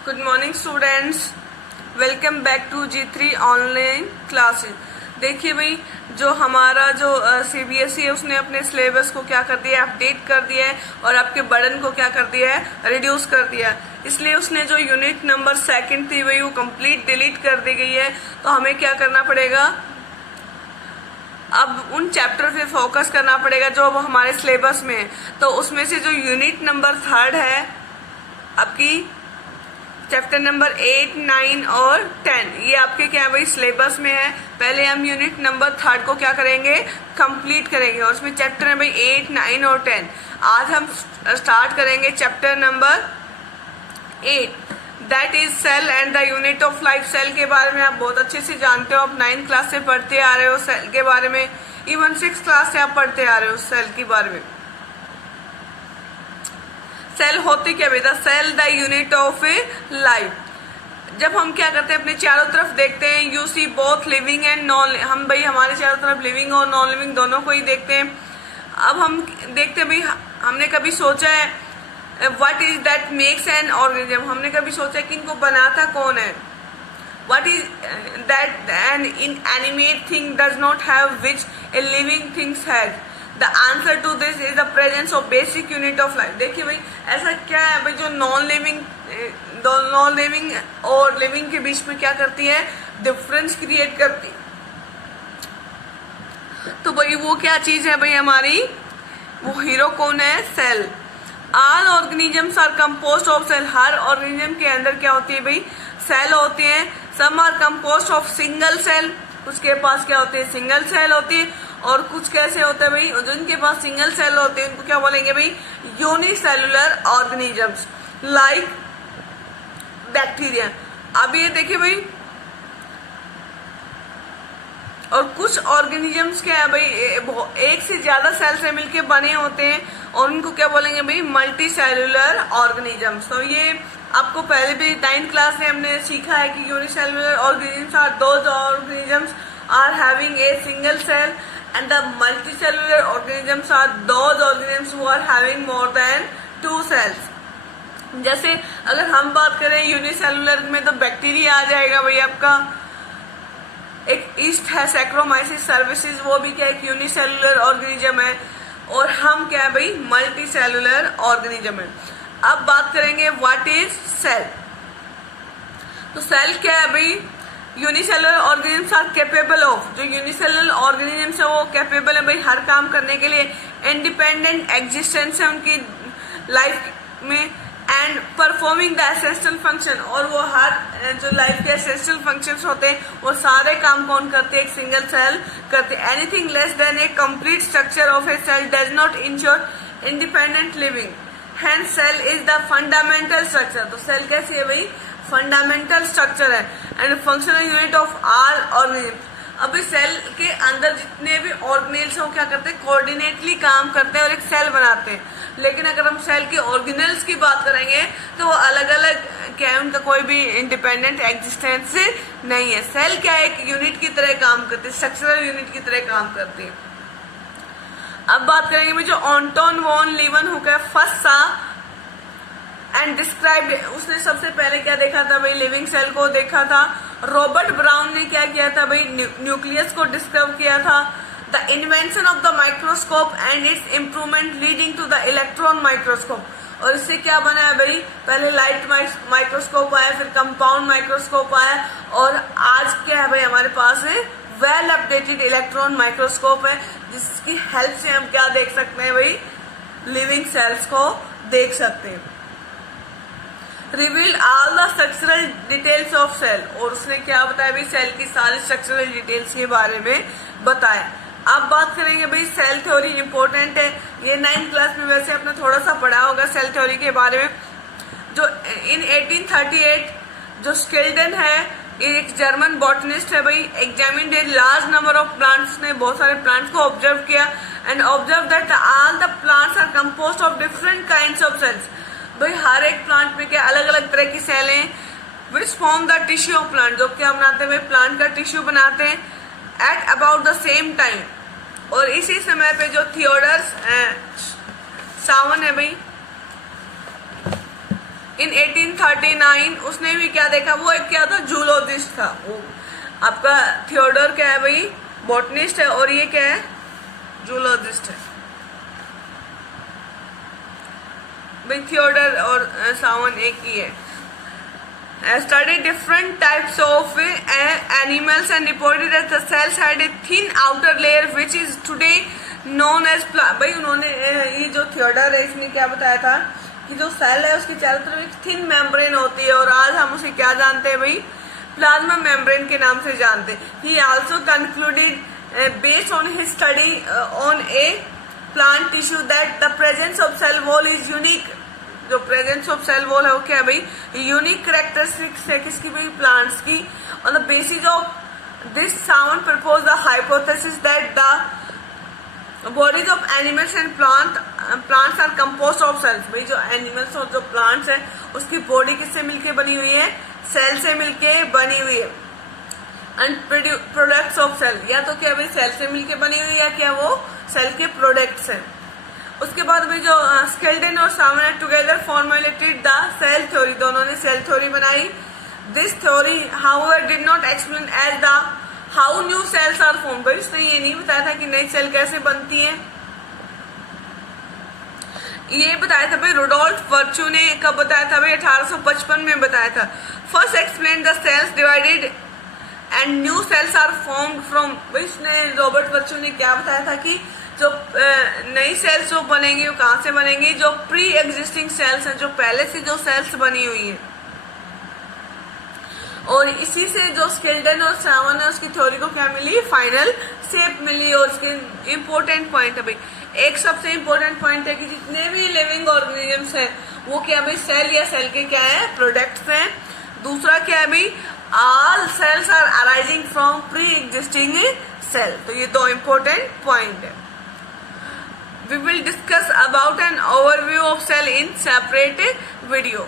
Good morning students, welcome back to G3 online classes. देखिए भाई, जो हमारा जो CBSE है उसने अपने सिलेबस को क्या कर दिया है, अपडेट कर दिया है और आपके बर्डन को क्या कर दिया है, रिड्यूस कर दिया है। इसलिए उसने जो यूनिट नंबर 2 थी भाई वो कंप्लीट डिलीट कर दी गई है। तो हमें क्या करना पड़ेगा, अब उन चैप्टर पे फोकस करना पड़ेगा जो अब हमारे सिलेबस में है। तो उसमें से जो यूनिट नंबर 3 है आपकी चैप्टर नंबर 8, 9 और 10, ये आपके क्या है भाई सिलेबस में है। पहले हम यूनिट नंबर 3 को क्या करेंगे, कंप्लीट करेंगे और उसमें चैप्टर है भाई 8, 9 और 10। आज हम स्टार्ट करेंगे chapter number 8, that is cell and the unit of life. Cell के बारे में आप बहुत अच्छे से जानते हो, आप 9th क्लास से पढ़ते आ रहे हो सेल के बारे में, इवन 6th क्लास से आप पढ़ते आ रहे हो सेल के बारे में। सेल होती क्या बेटा, cell the unit of a life. जब हम क्या करते हैं अपने चारों तरफ देखते हैं, you see both living and non, हम भाई हमारे चारों तरफ लिविंग और नॉन लिविंग दोनों को ही देखते हैं। अब हम देखते हैं भाई, हमने कभी सोचा है what is that makes an organism, हमने कभी सोचा कि इनको बनाता कौन है। What is that an inanimate thing does not have which a living things has. The answer to this is the presence of basic unit of life. देखिए भाई, ऐसा क्या है भाई जो नॉन लिविंग और लिविंग के बीच में क्या करती है, डिफरेंस क्रिएट करती है। तो भाई वो क्या चीज है भाई हमारी, वो हीरो कौन है, cell. All organisms are composed of cell. हर ऑर्गेनिज्म के अंदर क्या होती है भाई, सेल होते हैं। Some are composed of single cell, उसके पास क्या होते हैं, सिंगल सेल होती है। और कुछ कैसे होते हैं भाई, जिनके पास सिंगल सेल होते हैं उनको क्या बोलेंगे भाई, यूनिसेलुलर ऑर्गेनिजम्स लाइक बैक्टीरिया। अब ये देखिए भाई, और कुछ ऑर्गेनिजम्स क्या है भाई, एक से ज्यादा सेल से मिलके बने होते हैं और उनको क्या बोलेंगे भाई, मल्टी सेलुलर ऑर्गेनिजम्स। तो ये आपको पहले भी 9th क्लास में हमने सीखा है कि unicellular organisms are those organisms are having a single cell and the multicellular organisms are those organisms who are having more than 2 cells। जैसे अगर हम बात करें यूनिसेलुलर में तो बैक्टीरिया आ जाएगा भाई आपका। एक ईस्ट है सैक्रोमाइसिस सर्विसेज, वो भी क्या एक यूनिसेलुलर ऑर्गेनिज्म है। और हम क्या है भाई, मल्टी सेलुलर ऑर्गेनिज्म है। अब बात करेंगे व्हाट इज सेल। तो सेल क्या है भाई, unicellular organisms are capable of, जो यूनिसेलुलर ऑर्गेनिजम्स है वो कैपेबल है भाई हर काम करने के लिए। इंडिपेंडेंट एग्जिस्टेंस है उनकी लाइफ में and performing the essential function, और वो हर जो लाइफ के एसेंशियल फंक्शंस होते हैं वो सारे काम कौन करते हैं, एक सिंगल सेल करते हैं। Anything less than a complete structure of a cell does not ensure independent living, hence cell is the fundamental structure. तो सेल कैसी है भाई, फंडामेंटल स्ट्रक्चर है and functional unit of all organisms. अभी cell के अंदर जितने भी ऑर्गेनेल्स हैं वो क्या करते हैं, कोऑर्डिनेटली काम करते हैं और एक सेल बनाते हैं। लेकिन अगर हम सेल के ऑर्गेनेल्स की बात करेंगे तो वो अलग अलग क्या है, उनका कोई भी इंडिपेंडेंट एग्जिस्टेंस नहीं है। सेल क्या है, एक यूनिट की तरह काम करते हैं, स्ट्रक्चरल यूनिट की तरह काम करते हैं। अब बात करेंगे भाई जो ऑन्टोन वॉन लीवनहुक है, फर्स्ट सा एंड डिस्क्राइब, उसने सबसे पहले क्या देखा था भाई, लिविंग सेल को देखा था। रॉबर्ट ब्राउन ने क्या किया था भाई, न्यूक्लियस को डिस्कवर किया था। The invention of the microscope and its improvement leading to the electron microscope, और इससे क्या बना है भाई, पहले लाइट माइक्रोस्कोप आया, फिर कंपाउंड माइक्रोस्कोप आया, और आज क्या है भाई हमारे पास है वेल अपडेटेड इलेक्ट्रॉन माइक्रोस्कोप है, जिसकी हेल्प से हम क्या देख सकते हैं भाई, लिविंग सेल्स को देख सकते हैं। Reveal all the structural details of cell, और उसने क्या बताया भाई, सेल की सारी स्ट्रक्चरल डिटेल्स के बारे में बताया। अब बात करेंगे भाई सेल थ्योरी इंपॉर्टेंट है, ये 9th क्लास में वैसे आपने थोड़ा सा पढ़ा होगा सेल थ्योरी के बारे में। जो इन 1838 जो स्केल्डन है, एक जर्मन बॉटनिस्ट है भाई, examined a large number of plants, ने बहुत सारे प्लांट्स को ऑब्जर्व किया and observe that all the plants are composed of different kinds of cells. भाई हर एक प्लांट में क्या अलग अलग तरह की सेलें which form the tissue of plant, जो क्या बनाते हैं भाई, प्लांट का टिश्यू बनाते हैं at about the same time. और इसी समय पे जो थियोडर सावन है भाई, इन 1839 उसने भी क्या देखा, वो एक क्या था, जूलॉजिस्ट था। वो आपका थियोडोर क्या है भाई, बॉटनिस्ट है, और ये क्या है, जूलॉजिस्ट है भाई। थियोडर और सावन एक ही है। Studied different types of animals and reported that the cells had a thin outer layer which is today known as भाई उन्होंने ये जो थियोडर है इसने क्या बताया था कि जो सेल है उसके चारों तरफ एक थिन मेम्ब्रेन होती है, और आज हम उसे क्या जानते हैं भाई, प्लाज्मा मेम्ब्रेन के नाम से जानते हैं। He also concluded based on his study on a plant tissue that the presence of cell wall is unique। जो प्रेजेंस ऑफ सेल वॉल है वो क्या है भाई, यूनिक कैरेक्टरिस्टिक्स है किसकी भाई, प्लांट्स की। On the basis of this sound propose the hypothesis that the bodies of animals and plants are composed of cells. भाई जो एनिमल्स और जो प्लांट्स है उसकी बॉडी किससे मिलके बनी हुई है, सेल से मिलके बनी हुई है। एंड प्रोडक्ट्स ऑफ सेल, या तो क्या भाई सेल से मिलके बनी हुई है, क्या वो सेल के प्रोडक्ट्स हैं। उसके बाद भी जो स्केल्टन और Schwann together formulated the cell theory, दोनों ने सेल थ्योरी बनाई। This theory however did not explain as the how new cells are form. भाई उसने ये नहीं बताया था कि नई सेल कैसे बनती है, ये बताया था भाई रुडोल्फ वर्च्यू ने। कब बताया था भाई, 1855 में बताया था। First explain the cells divided and new cells are formed from. भाई उसने रॉबर्ट वर्च्यू ने क्या बताया था कि जो नई सेल्स जो बनेंगी वो कहाँ से बनेंगी, जो प्री एग्जिस्टिंग सेल्स हैं, जो पहले से जो सेल्स बनी हुई है। और इसी से जो स्केल्टन और सावन है उसकी थ्योरी को क्या मिली, फाइनल शेप मिली। और इसके इम्पोर्टेंट पॉइंट है भाई, एक सबसे इम्पोर्टेंट पॉइंट है कि जितने भी लिविंग ऑर्गेनिजम्स हैं वो क्या भाई, सेल या सेल के क्या है, प्रोडक्ट्स हैं। दूसरा क्या है भाई, all cells are arising from pre existing cell. तो ये दो इम्पोर्टेंट पॉइंट है। We will discuss about an overview of cell in separate video.